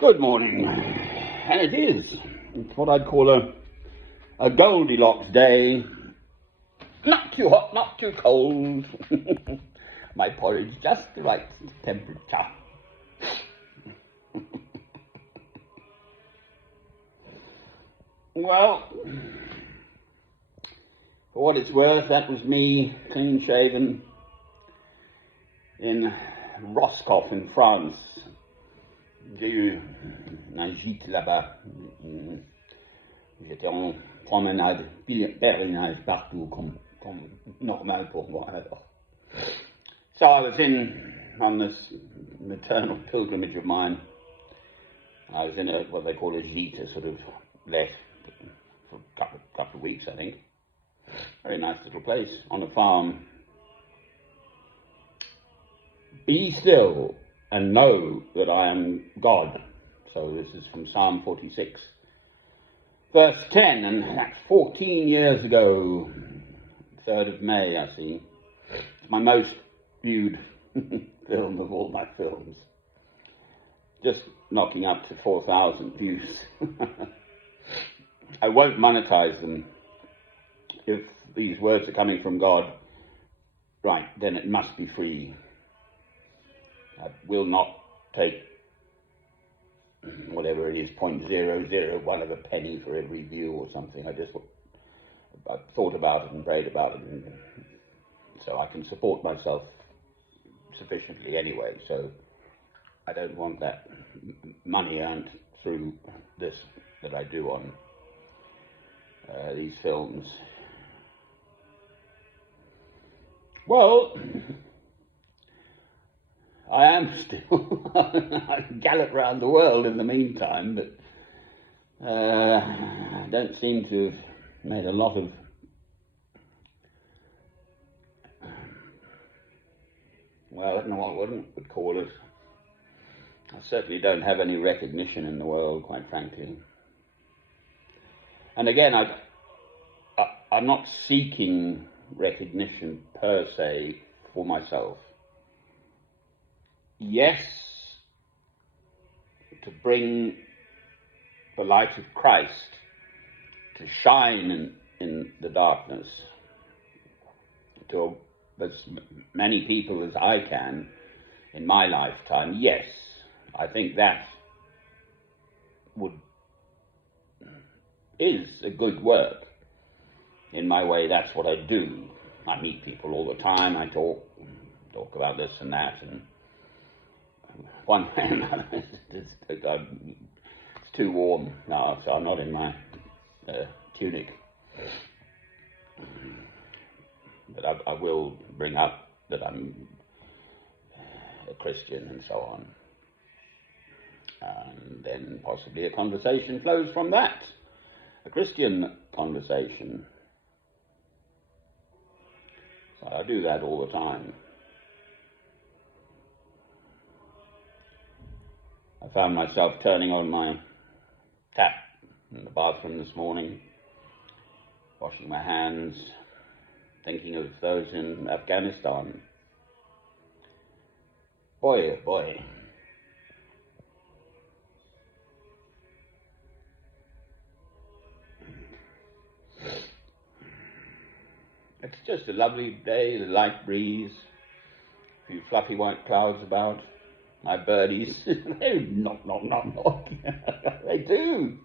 Good morning. And it is. It's what I'd call a Goldilocks day. Not too hot, not too cold. My porridge just the right temperature. Well, for what it's worth, that was me, clean shaven, in Roscoff in France. J'ai eu un gîte là-bas. J'étais en promenade, pèlerinage partout, comme normal pour moi. Alors. So I was on this maternal pilgrimage of mine. I was in what they call a gîte, a sort of let for a couple of weeks, I think. Very nice little place on a farm. Be still and know that I am God. So this is from Psalm 46, verse 10, and that's 14 years ago, 3rd of May, I see. It's my most viewed film of all my films. Just knocking up to 4,000 views. I won't monetize them. If these words are coming from God, right, then it must be free. I will not take whatever it is, 0.001 of a penny for every view or something. I thought about it and prayed about it, and so I can support myself sufficiently anyway. So I don't want that money earned through this that I do on these films. Well, I am still. I gallop around the world in the meantime, but I don't seem to have made a lot of I don't know what one would call it. I certainly don't have any recognition in the world, quite frankly. And again, I'm not seeking recognition per se for myself. Yes, to bring the light of Christ to shine in the darkness to as many people as I can in my lifetime. Yes, I think that is a good work. In my way, that's what I do. I meet people all the time. I talk about this and that, and one man, it's too warm now, so I'm not in my tunic. But I will bring up that I'm a Christian and so on. And then possibly a conversation flows from that. A Christian conversation. So I do that all the time. I found myself turning on my tap in the bathroom this morning, washing my hands, thinking of those in Afghanistan. Boy, oh boy. It's just a lovely day, a light breeze, a few fluffy white clouds about. My birdies, they knock, knock, knock, knock. They do.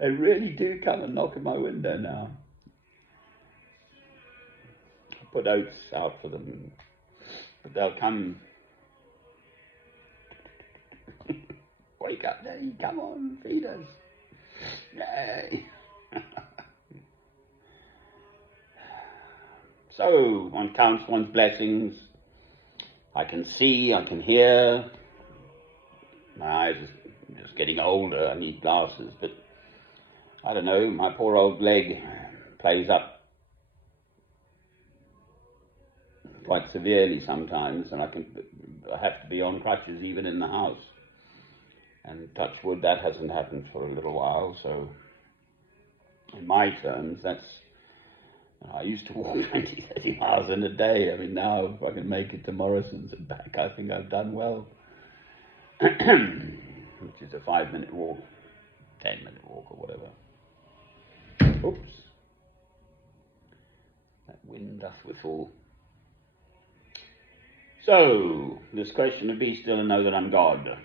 They really do come and knock at my window now. I put oats out for them, but they'll come. Wake up, Daddy, come on, feed us. Yay. So one counts one's blessings. I can see, I can hear. My eyes are just getting older, I need glasses, but I don't know, my poor old leg plays up quite severely sometimes, and I have to be on crutches even in the house. And touch wood, that hasn't happened for a little while, so in my terms, I used to walk 20, 30 miles in a day. I mean, now if I can make it to Morrison's and back, I think I've done well. which is a 5-minute walk, 10-minute walk or whatever. Oops. That wind doth withal. So, this question of be still and know that I'm God.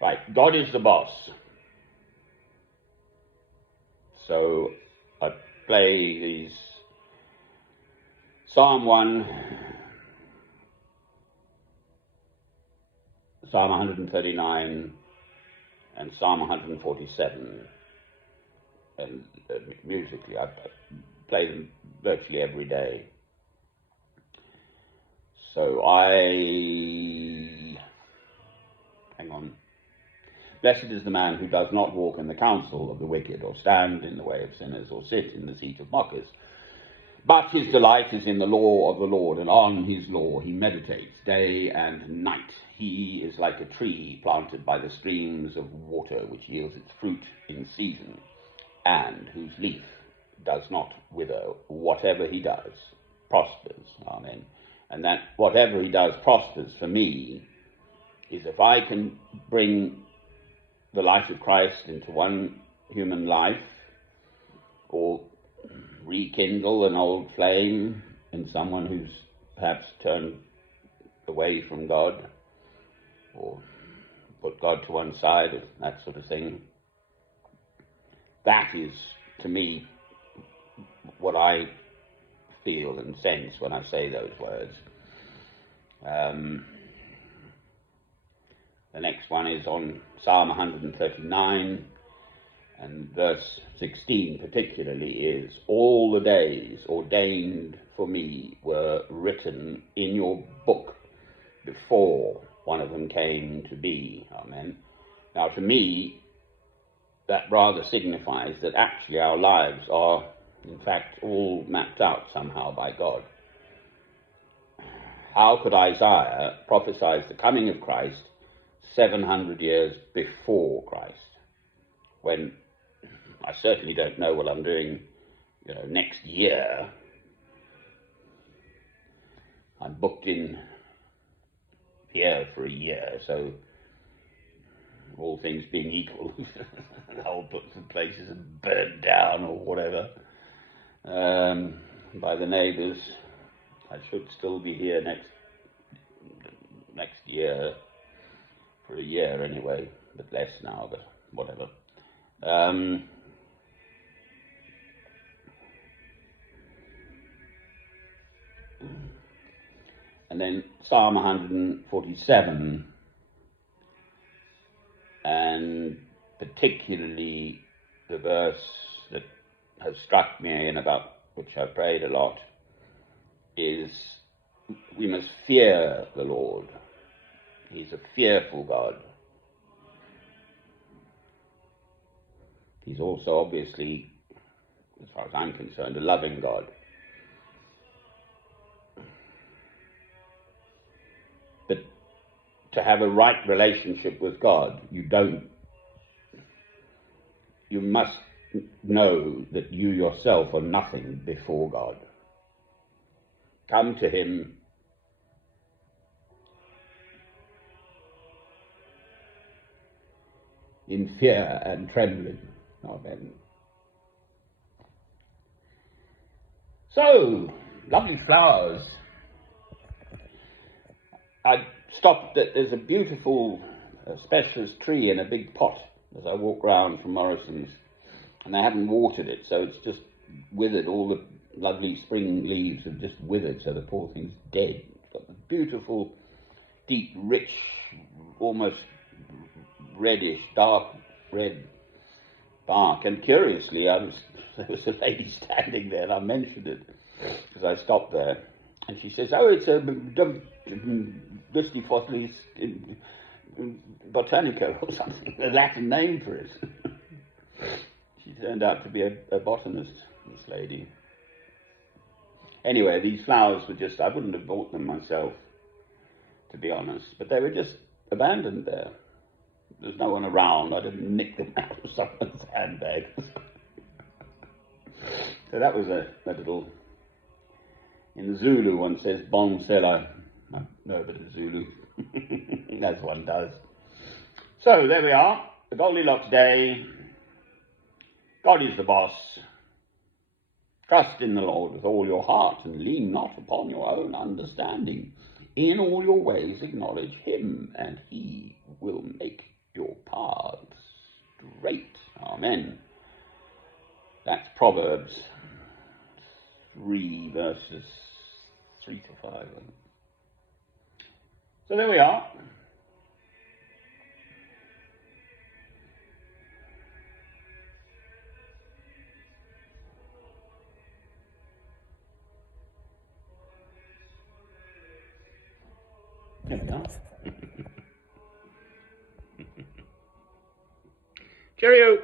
Right, God is the boss. So, I play these Psalm 1, Psalm 139, and Psalm 147. And musically, I play them virtually every day. So hang on. Blessed is the man who does not walk in the counsel of the wicked, or stand in the way of sinners, or sit in the seat of mockers. But his delight is in the law of the Lord, and on his law he meditates day and night. He is like a tree planted by the streams of water, which yields its fruit in season, and whose leaf does not wither. Whatever he does prospers. Amen. And that whatever he does prospers for me is if I can bring the light of Christ into one human life, or rekindle an old flame in someone who's perhaps turned away from God, or put God to one side, or that sort of thing. That is, to me, what I feel and sense when I say those words. The next one is on Psalm 139, and verse 16 particularly is, all the days ordained for me were written in your book before one of them came to be. Amen. Now, to me, that rather signifies that actually our lives are, in fact, all mapped out somehow by God. How could Isaiah prophesy the coming of Christ 700 years before Christ, when I certainly don't know what I'm doing, next year? I'm booked in here for a year, so all things being equal, the whole places are burned down or whatever by the neighbours. I should still be here next year, for a year anyway, but less now, but whatever. And then Psalm 147, and particularly the verse that has struck me and about which I prayed a lot is, we must fear the Lord. He's a fearful God. He's also obviously, as far as I'm concerned, a loving God. But to have a right relationship with God, you must know that you yourself are nothing before God. Come to him in fear and trembling. Amen. So, lovely flowers. I stopped that there's a beautiful specialist tree in a big pot as I walk round from Morrison's, and they haven't watered it, so it's just withered. All the lovely spring leaves have just withered, so the poor thing's dead. It's got the beautiful, deep, rich, almost reddish, dark red bark. And curiously, there was a lady standing there, and I mentioned it because I stopped there, and she says, "Oh, it's a Rustifosselis botanica or something, a Latin name for it." She turned out to be a botanist, this lady. Anyway, these flowers were just, I wouldn't have bought them myself, to be honest, but they were just abandoned there. There's no one around. I didn't nick them out of someone's handbag. So that was a little... In Zulu, one says, "Bon sela." I know a bit of Zulu, as one does. So there we are, the Goldilocks day. God is the boss. Trust in the Lord with all your heart and lean not upon your own understanding. In all your ways acknowledge him, and he will make your paths straight. Amen. That's Proverbs 3 verses 3 to 5. So there we are. There we are. Cheerio.